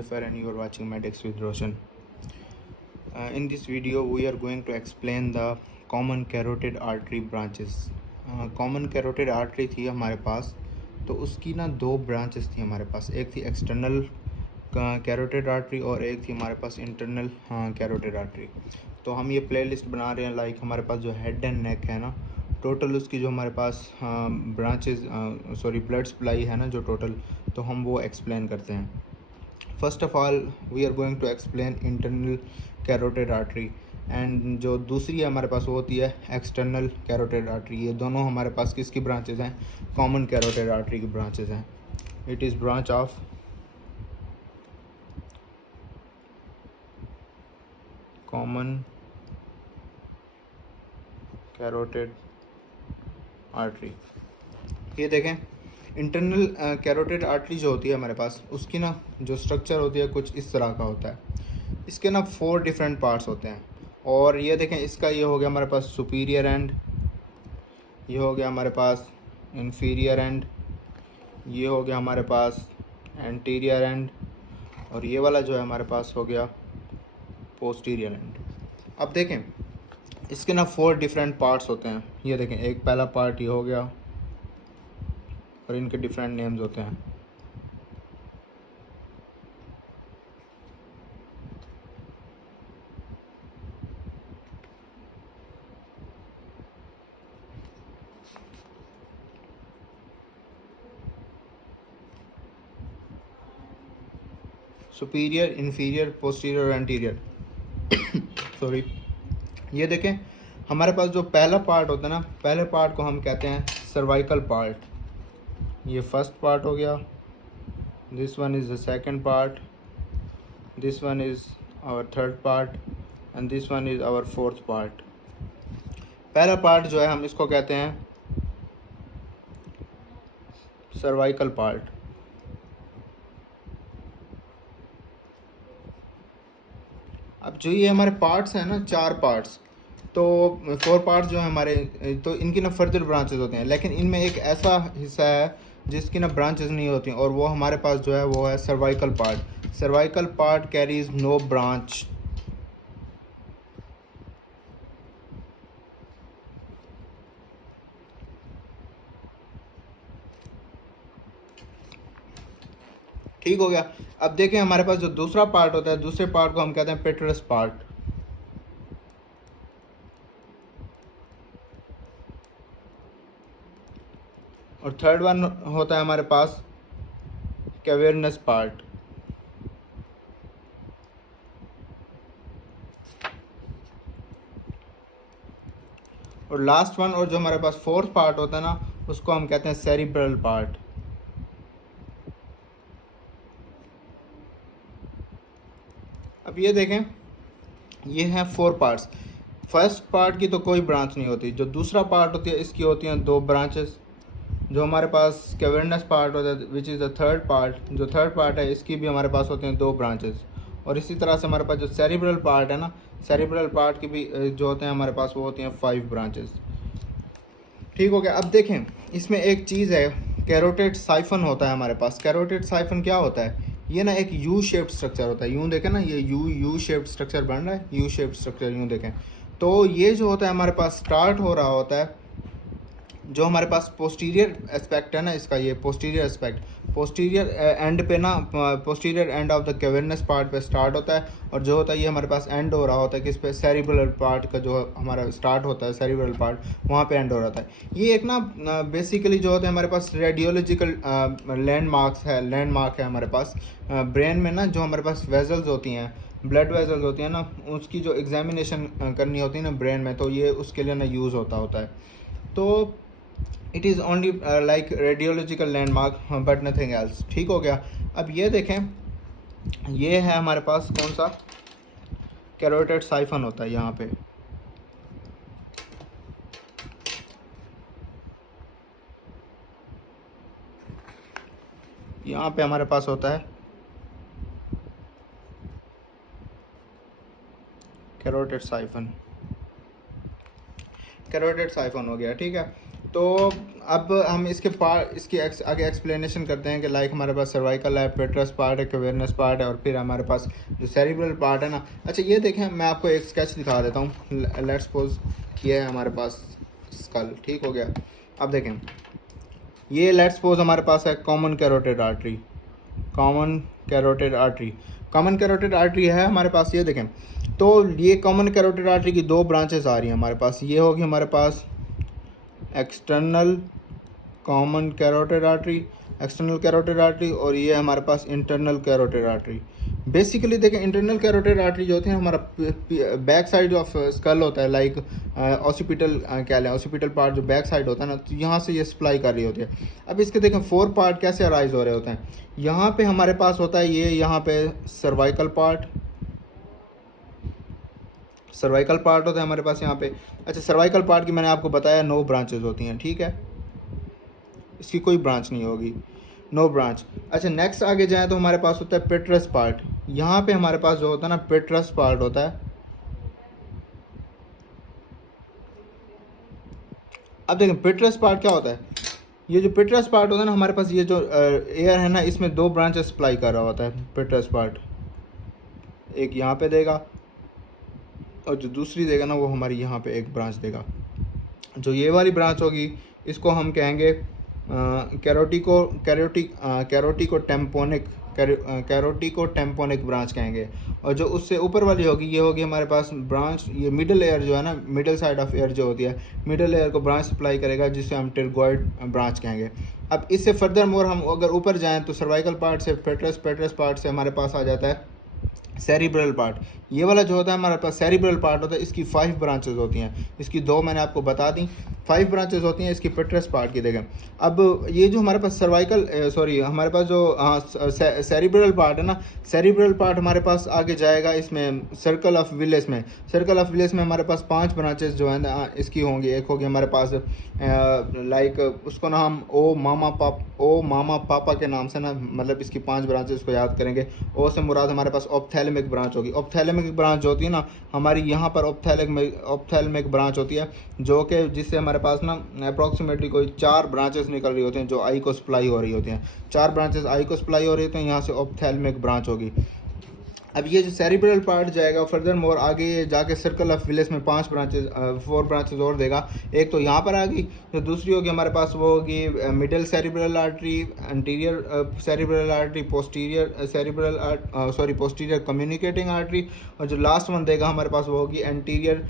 Zafar and you are watching Medics with Roshan. In this video we are going to explain the common carotid artery branches. Common carotid artery थी हमारे पास, तो उसकी ना दो branches थी हमारे पास। एक थी एक्सटर्नल कैरोटिड आर्टरी और एक थी हमारे पास इंटरनल कैरोटिड आर्टरी। तो हम ये प्लेलिस्ट बना रहे हैं, लाइक हमारे पास जो हेड एंड नेक है ना, टोटल उसकी जो हमारे पास ब्रांचेस ब्लड सप्लाई है ना जो टोटल, तो हम वो एक्सप्लेन करते हैं। First of all we are going to explain internal carotid artery, and जो दूसरी है हमारे पास वो होती है एक्सटर्नल कैरोटिड आर्टरी। ये दोनों हमारे पास किसकी ब्रांचेज हैं? कॉमन कैरोटिड आर्टरी की ब्रांचेज हैं। It is branch of common carotid artery. ये देखें, इंटरनल कैरोटिड आर्टरी जो होती है हमारे पास, उसकी ना जो स्ट्रक्चर होती है कुछ इस तरह का होता है। इसके ना 4 डिफरेंट पार्ट्स होते हैं। और ये देखें, इसका ये हो गया हमारे पास सुपीरियर एंड, ये हो गया हमारे पास इंफीरियर एंड, ये हो गया हमारे पास एंटीरियर एंड, और ये वाला जो है हमारे पास हो गया पोस्टीरियर एंड। अब देखें, इसके ना 4 डिफरेंट पार्ट्स होते हैं। ये देखें, एक पहला पार्ट ये हो गया और इनके डिफरेंट नेम्स होते हैं। सुपीरियर, इन्फीरियर, पोस्टीरियर और एंटीरियर। सॉरी। ये देखें, हमारे पास जो पहला पार्ट होता है ना, पहले पार्ट को हम कहते हैं सर्वाइकल पार्ट। ये फर्स्ट पार्ट हो गया, this one is the second part, this one is our third part and this one is our fourth part. पहला पार्ट जो है हम इसको कहते हैं सर्वाइकल पार्ट। अब जो ये हमारे पार्ट्स हैं ना, 4 पार्ट्स, तो 4 पार्ट्स जो है हमारे, तो इनकी ना फर्दर ब्रांचेस होते हैं, लेकिन इनमें एक ऐसा हिस्सा है जिसकी ना ब्रांचेस नहीं होती, और वो हमारे पास जो है वो है cervical part. Cervical part carries no branch. ठीक हो गया। अब देखें, हमारे पास जो दूसरा पार्ट होता है, दूसरे पार्ट को हम कहते हैं पेट्रस पार्ट। और थर्ड वन होता है हमारे पास कैवर्नस पार्ट। और लास्ट वन, और जो हमारे पास फोर्थ पार्ट होता है ना, उसको हम कहते हैं सेरिब्रल पार्ट। अब ये देखें, ये हैं 4 पार्ट्स। फर्स्ट पार्ट की तो कोई ब्रांच नहीं होती। जो दूसरा पार्ट होती है, इसकी होती हैं 2 ब्रांचेस। जो हमारे पास कैवर्नस पार्ट होता है, which is the third part, जो थर्ड पार्ट है, इसकी भी हमारे पास होती हैं 2 ब्रांचेस। और इसी तरह से हमारे पास जो सेरिब्रल पार्ट है ना, सेरिब्रल पार्ट की भी जो होते हैं हमारे पास, वो होती हैं 5 ब्रांचेस। ठीक हो गया। अब देखें, इसमें एक चीज़ है, कैरोटिड साइफन होता है हमारे पास। कैरोटिड साइफन क्या होता है? ये ना एक यू शेप्ड स्ट्रक्चर होता है। यूँ देखें ना, ये यू शेप्ड स्ट्रक्चर बन रहा है, यू शेप्ड स्ट्रक्चर यूँ देखें। तो ये जो होता है हमारे पास स्टार्ट हो रहा होता है, जो हमारे पास पोस्टीरियर एस्पेक्ट है ना इसका, ये पोस्टीरियर एस्पेक्ट पोस्टीरियर एंड पे ना, posterior end of the cavernous part पे स्टार्ट होता है। और जो होता है ये हमारे पास एंड हो रहा होता है किस पे? सेरिब्रल पार्ट का जो हमारा स्टार्ट होता है, सेरिब्रल पार्ट, वहाँ पे एंड हो रहा है। ये एक ना बेसिकली जो होता है हमारे पास रेडियोलॉजिकल लैंडमार्क है हमारे पास ब्रेन में ना। जो हमारे पास वेजल्स होती हैं, ब्लड वेजल्स होती हैं ना, उसकी जो एग्जामिनेशन करनी होती है ना ब्रेन में, तो ये उसके लिए ना यूज़ होता है। तो it is only like radiological landmark, but nothing else. ठीक हो गया। अब ये देखें, ये है हमारे पास कौन सा? कैरोटिड साइफन होता है यहाँ पे। यहाँ पे हमारे पास होता है कैरोटिड साइफन। कैरोटिड साइफन हो गया, ठीक है। तो अब हम इसकी आगे एक्सप्लेनेशन करते हैं कि लाइक हमारे पास सर्वाइकल है, पेट्रस पार्ट है, कैवर्नस पार्ट है, और फिर हमारे पास जो सेरिब्रल पार्ट है ना। अच्छा ये देखें, मैं आपको एक स्केच दिखा देता हूँ। लेट्स सपोज ये है हमारे पास स्कल, ठीक हो गया। अब देखें, ये लेट्स सपोज हमारे पास है common carotid artery. Common carotid artery, common carotid artery है हमारे पास। ये देखें, तो ये कॉमन कैरोटिड आर्टरी की दो ब्रांचेस आ रही हैं हमारे पास। ये होगी हमारे पास external common carotid artery, external carotid artery, और ये हमारे पास इंटरनल कैरोटिड आर्टरी। बेसिकली देखें, इंटरनल कैरोटिड आर्टरी जो होती है हमारा बैक साइड ऑफ स्कल होता है, लाइक ऑसिपिटल क्या लें, ऑसिपिटल पार्ट जो बैक साइड होता है ना, तो यहाँ से ये सप्लाई कर रही होती है। अब इसके देखें 4 पार्ट कैसे अराइज हो रहे होते हैं। यहाँ पे हमारे पास होता है ये, यहाँ पे सर्वाइकल पार्ट, सर्वाइकल पार्ट होता है हमारे पास यहाँ पे। अच्छा, सर्वाइकल पार्ट की मैंने आपको बताया 9 ब्रांचेज होती हैं, ठीक है, इसकी कोई ब्रांच नहीं होगी, नो ब्रांच। अच्छा नेक्स्ट आगे जाए तो हमारे पास होता है पेट्रस पार्ट। यहाँ पे हमारे पास जो होता है ना पेट्रस पार्ट होता है। अब देखें पेट्रस पार्ट क्या होता है। ये जो पेट्रस पार्ट होता है ना हमारे पास, ये जो एयर है ना, इसमें 2 ब्रांचेस सप्लाई कर रहा होता है पेट्रस पार्ट। एक यहाँ पे देगा और जो दूसरी देगा ना वो हमारी यहाँ पे एक ब्रांच देगा। जो ये वाली ब्रांच होगी इसको हम कहेंगे कैरोटिको टेम्पोनिक ब्रांच कहेंगे। और जो उससे ऊपर वाली होगी ये होगी हमारे पास ब्रांच, ये मिडल एयर जो है ना, मिडल साइड ऑफ एयर जो होती है, मिडल एयर को ब्रांच सप्लाई करेगा, जिसे हम टिरगॉइड ब्रांच कहेंगे। अब इससे फर्दर मोर हम अगर ऊपर जाएँ तो सर्वाइकल पार्ट से पेट्रस पार्ट से हमारे पास आ जाता है सेरिब्रल पार्ट। ये वाला जो होता है हमारे पास सेरिब्रल पार्ट होता है, इसकी 5 ब्रांचेस होती हैं, इसकी 2 मैंने आपको बता दी, 5 ब्रांचेस होती हैं इसकी पेट्रस पार्ट की। देखें अब ये जो हमारे पास हमारे पास जो सेरिब्रल पार्ट है ना, सेरिब्रल पार्ट हमारे पास आगे जाएगा इसमें सर्कल ऑफ विलिस में। सर्कल ऑफ विलिस में हमारे पास 5 ब्रांचेस जो है ना इसकी होंगी। एक होगी हमारे पास लाइक उसको ना हम ओ मामा पापा के नाम से ना, मतलब इसकी 5 ब्रांचेस को याद करेंगे। ओ से मुराद हमारे पास ऑप्थैलेमिक ब्रांच होगी। ऑप्थैलेमिक ब्रांच जो होती है ना हमारी, यहाँ पर ऑप्थैलेमिक ब्रांच होती है, जो कि जिससे हमारे पास ना अप्रॉक्सीमेटली कोई 4 ब्रांचेस निकल रही होती हैं जो आई को सप्लाई हो रही होती हैं। 4 ब्रांचेस आई को सप्लाई हो रही होती हैं, यहाँ से ऑप्थैलेमिक ब्रांच होगी। अब ये जो सेरिब्रल पार्ट जाएगा फर्दर मोर आगे जाके सर्कल ऑफ विलिस में 4 ब्रांचेस और देगा। एक तो यहाँ पर आ गई, जो दूसरी होगी हमारे पास वो होगी middle cerebral artery, anterior cerebral artery, posterior communicating artery, और जो लास्ट वन देगा हमारे पास वो होगी एंटीरियर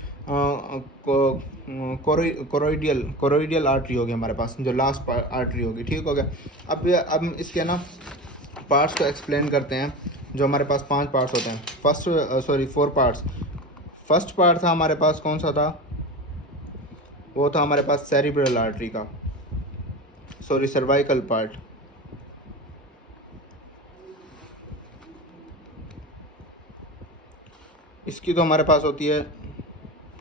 कोरोइडियल आर्टरी होगी हमारे पास, जो लास्ट आर्टरी होगी। ठीक हो गया। अब इसके ना पार्ट्स को एक्सप्लेन करते हैं। जो हमारे पास 5 पार्ट्स होते हैं, 4 पार्ट्स। फर्स्ट पार्ट था हमारे पास, कौन सा था, वो था हमारे पास सेरिब्रल आर्टरी का, सर्वाइकल पार्ट। इसकी तो हमारे पास होती है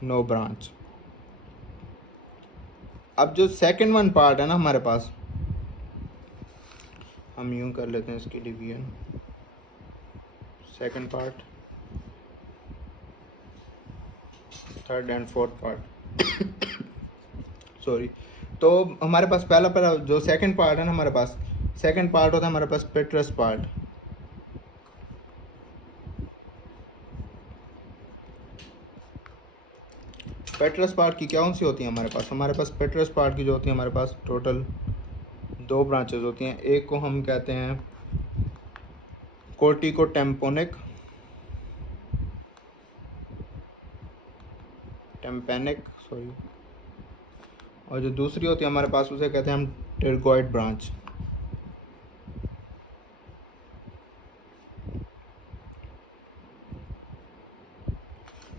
9 ब्रांच। अब जो सेकंड वन पार्ट है ना हमारे पास, हम यूं कर लेते हैं इसकी division. Second part, third and fourth part sorry. तो हमारे पास पहला जो सेकंड पार्ट है ना हमारे पास, सेकंड पार्ट होता है हमारे पास पेट्रस पार्ट। पेट्रस पार्ट की कौन सी होती है हमारे पास पेट्रस पार्ट की जो होती है हमारे पास टोटल 2 ब्रांचेस होती हैं। एक को हम कहते हैं कोर्टिको टेम्पेनिक और जो दूसरी होती है हमारे पास उसे कहते हैं हम टिरगॉइड ब्रांच।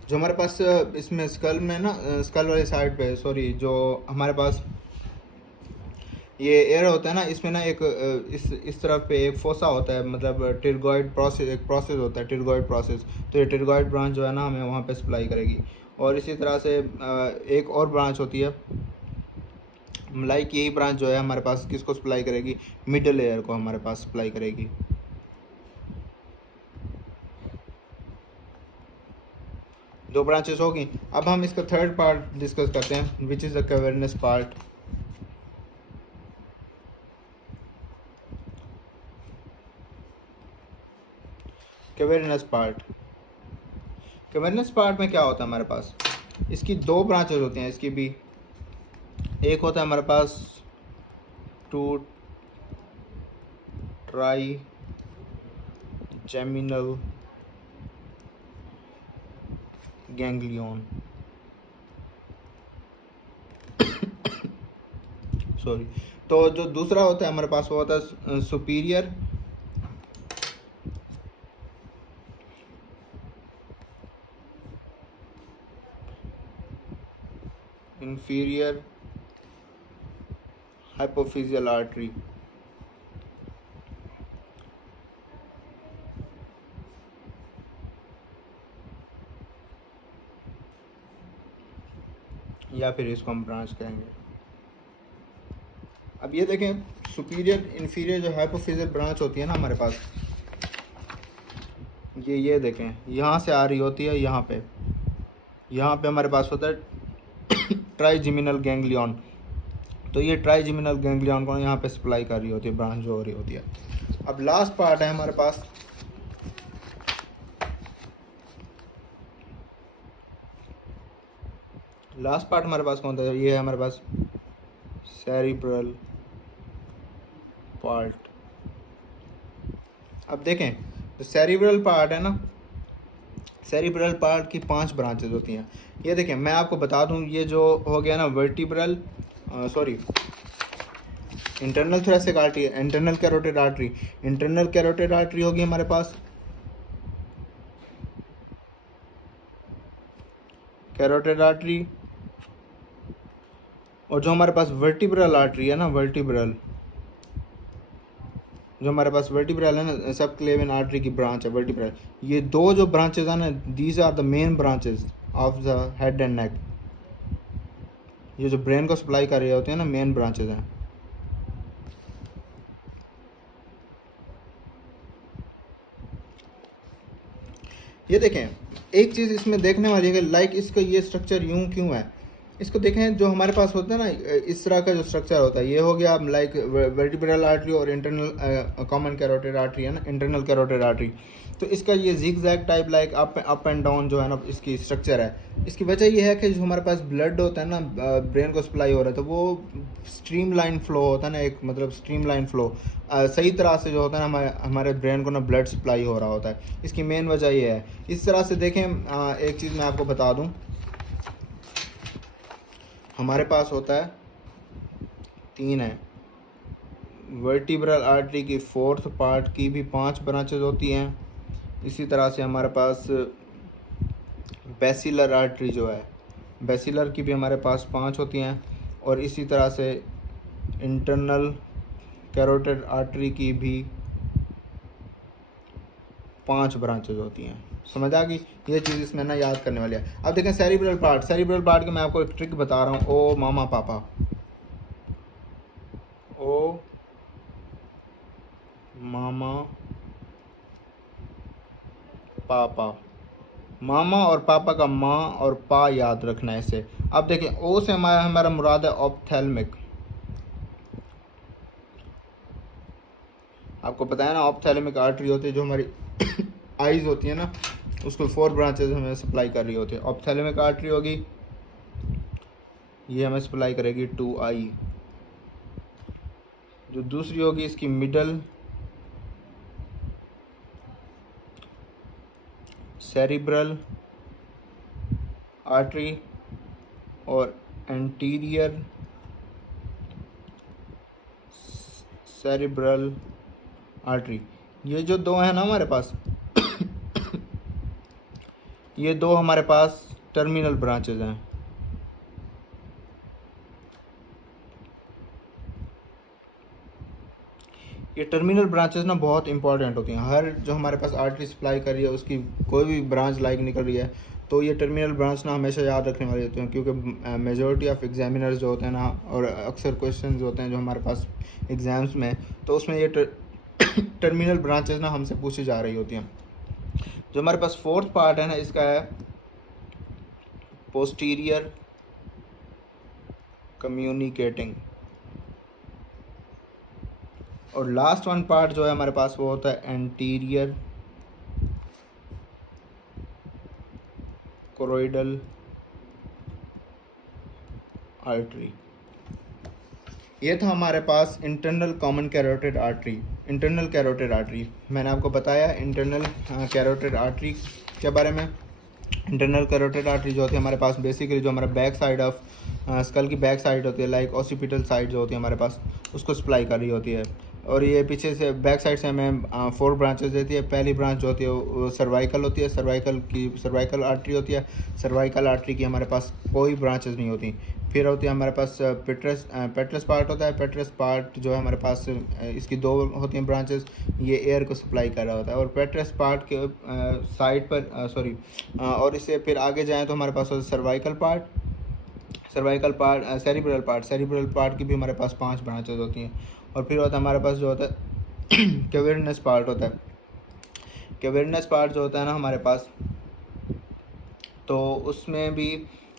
जो हमारे पास इसमें स्कल में ना, स्कल वाली साइड पे जो हमारे पास ये एयर होता है ना, इसमें ना एक इस तरफ पे एक फोसा होता है, मतलब टिरगॉइड प्रोसेस, एक प्रोसेस होता है टिरगॉइड प्रोसेस। तो ये टिरगॉइड ब्रांच जो है ना हमें वहाँ पे सप्लाई करेगी। और इसी तरह से एक और ब्रांच होती है, लाइक यही ब्रांच जो है हमारे पास किसको सप्लाई करेगी, मिडल एयर को हमारे पास सप्लाई करेगी। दो ब्रांचेस होगी। अब हम इसका थर्ड पार्ट डिस्कस करते हैं, which is the cavernous part. Cavernous part. Cavernous part में क्या होता है हमारे पास, इसकी दो ब्रांचेज होती हैं, इसकी भी एक होता है हमारे पास two trigeminal ganglion, sorry. तो जो दूसरा होता है हमारे पास वो होता है सुपीरियर इंफीरियर हाइपोफिजियल आर्टरी। या फिर इसको हम ब्रांच कहेंगे। अब ये देखें, सुपीरियर इन्फीरियर जो हाइपोफिजियल ब्रांच होती है ना हमारे पास, ये देखें यहाँ से आ रही होती है, यहाँ पे हमारे पास होता है ट्राइजिमिनल गैंग्लियन। तो ये ट्राइजिमिनल गैंग्लियन को यहाँ पे सप्लाई कर रही होती है, ब्रांच जो हो रही होती है। अब लास्ट पार्ट है हमारे पास कौन सा है, ये है हमारे पास सेरिब्रल पार्ट। अब देखें, तो सेरिब्रल पार्ट है ना, सेरिब्रल पार्ट की 5 ब्रांचेज होती हैं। ये देखें, मैं आपको बता दूं, ये जो हो गया ना vertebral internal thoracic artery, internal carotid artery, internal carotid artery होगी हमारे पास, कैरोटिड आर्टरी। और जो हमारे पास वर्टिब्रल आर्टरी है ना, जो हमारे पास वर्टिब्रल है ना, सब क्लेवियन आर्टरी की ब्रांच है वर्टिब्रल। ये दो जो ब्रांचेज है ना, these are the main branches of the head and neck. ये जो ब्रेन को सप्लाई कर रहे होते हैं ना, मेन ब्रांचेज हैं। ये देखें, एक चीज़ इसमें देखने वाली है कि लाइक इसका ये स्ट्रक्चर यूं क्यों है। इसको देखें, जो हमारे पास होता है ना, इस तरह का जो स्ट्रक्चर होता है, ये हो गया लाइक वर्टिब्रल आर्टरी और इंटरनल कॉमन कैरोटिड आर्टरी है ना, इंटरनल कैरोटिड आर्टरी। तो इसका ये zigzag type like up and down जो है ना इसकी स्ट्रक्चर है। इसकी वजह ये है कि जो हमारे पास ब्लड होता है ना, ब्रेन को सप्लाई हो रहा है, तो वो स्ट्रीमलाइन फ्लो होता है ना, एक मतलब स्ट्रीमलाइन फ्लो सही तरह से जो होता है ना, हमारे ब्रेन को ना ब्लड सप्लाई हो रहा होता है। इसकी मेन वजह ये है। इस तरह से देखें, एक चीज़ मैं आपको बता दूं, हमारे पास होता है 3 है, वर्टिब्रल आर्टरी की 4th पार्ट की भी 5 ब्रांचेज होती हैं। इसी तरह से हमारे पास बेसिलर आर्टरी जो है, बेसिलर की भी हमारे पास 5 होती हैं। और इसी तरह से इंटरनल कैरोटिड आर्टरी की भी 5 ब्रांचेज होती हैं। समझ आ गई? ये चीज़ इसमें ना याद करने वाली है। अब देखें सेरिब्रल पार्ट की मैं आपको एक ट्रिक बता रहा हूँ। ओ मामा पापा, ओ मामा पापा, मामा और पापा का माँ और पा याद रखना है इसे। अब देखें, ओ से हमारा मुराद है ऑप्थेल्मिक। आपको पता है ना, ऑप्थेल्मिक आर्टरी होती है जो हमारी आईज होती है ना, उसको 4 ब्रांचेज हमें सप्लाई कर रही होती है। ऑप्थेल्मिक आर्टरी होगी, ये हमें सप्लाई करेगी टू आई। जो दूसरी होगी इसकी मिडल सेरिब्रल आर्टरी और एंटीरियर सेरिब्रल आर्टरी। ये जो दो हैं ना हमारे पास ये दो हमारे पास टर्मिनल ब्रांचेज हैं। ये टर्मिनल ब्रांचेस ना बहुत इंपॉर्टेंट होती हैं। हर जो हमारे पास आर्टरी सप्लाई कर रही है उसकी कोई भी ब्रांच लाइक निकल रही है, तो ये टर्मिनल ब्रांच ना हमेशा याद रखने वाली होती हैं, क्योंकि मेजॉरिटी ऑफ एग्जामिनर्स जो होते हैं ना, और अक्सर क्वेश्चन होते हैं जो हमारे पास एग्ज़ाम्स में, तो उसमें ये टर्मिनल ब्रांचेस ना हमसे पूछी जा रही होती हैं। जो हमारे पास 4th पार्ट है ना, इसका है पोस्टीरियर कम्युनिकेटिंग। और लास्ट 1 पार्ट जो है हमारे पास वो होता है एंटीरियर कोरोइडल आर्टरी। ये था हमारे पास internal common carotid artery. Internal carotid artery मैंने आपको बताया इंटरनल कैरोटिड आर्टरी के बारे में। इंटरनल कैरोटिड आर्टरी जो होती है हमारे पास बेसिकली जो हमारा बैक साइड ऑफ स्कल की बैक साइड होती है, लाइक ऑसिपिटल साइड जो होती है हमारे पास, उसको सप्लाई कर रही होती है। और ये पीछे से बैक साइड से हमें 4 ब्रांचेस देती है। पहली ब्रांच जो होती है वो सर्वाइकल होती है, सर्वाइकल आर्टरी होती है। सर्वाइकल आर्टरी की हमारे पास कोई ब्रांचेस नहीं होती। फिर होती है हमारे पास पेट्रस पार्ट होता है। पेट्रस पार्ट जो है हमारे पास इसकी 2 होती हैं ब्रांचेस, ये एयर को सप्लाई कर रहा होता है। और पेट्रस पार्ट के साइड पर और इससे फिर आगे जाएँ तो हमारे पास होता है सर्वाइकल पार्ट, सेरिब्रल पार्ट की भी हमारे पास 5 ब्रांचेस होती हैं। और फिर होता है हमारे पास जो होता है कैवर्नस पार्ट होता है। कैवर्नस पार्ट जो होता है ना हमारे पास, तो उसमें भी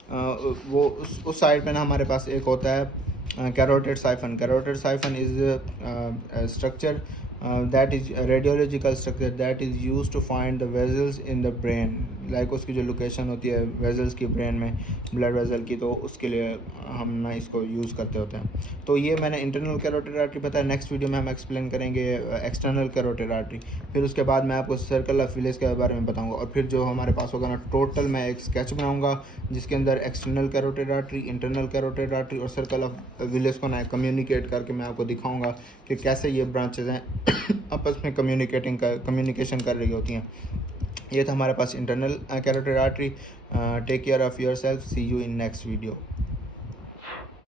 वो उस साइड पे ना हमारे पास एक होता है carotid siphon. Carotid siphon is structure that is radiological structure that is use to find the vessels in the brain. Like उसकी जो लोकेशन होती है वेजल्स की ब्रेन में, ब्लड वेजल की, तो उसके लिए हम ना इसको यूज़ करते होते हैं। तो ये मैंने इंटरनल कैरोटिड आर्टरी बताया। नेक्स्ट वीडियो में हम एक्सप्लेन करेंगे एक्सटर्नल कैरोटिड आर्टरी। फिर उसके बाद मैं आपको सर्कल ऑफ विलेज के बारे में बताऊंगा। और फिर जो हमारे पास होगा ना, टोटल मैं एक स्केच बनाऊंगा जिसके अंदर external carotid artery, internal carotid artery और सर्कल ऑफ विलेज को ना कम्युनिकेट करके मैं आपको दिखाऊंगा कि कैसे ये ब्रांचेज हैं आपस में कम्युनिकेशन कर रही होती हैं। ये था हमारे पास internal carotid artery. Take care of yourself, see you in next video.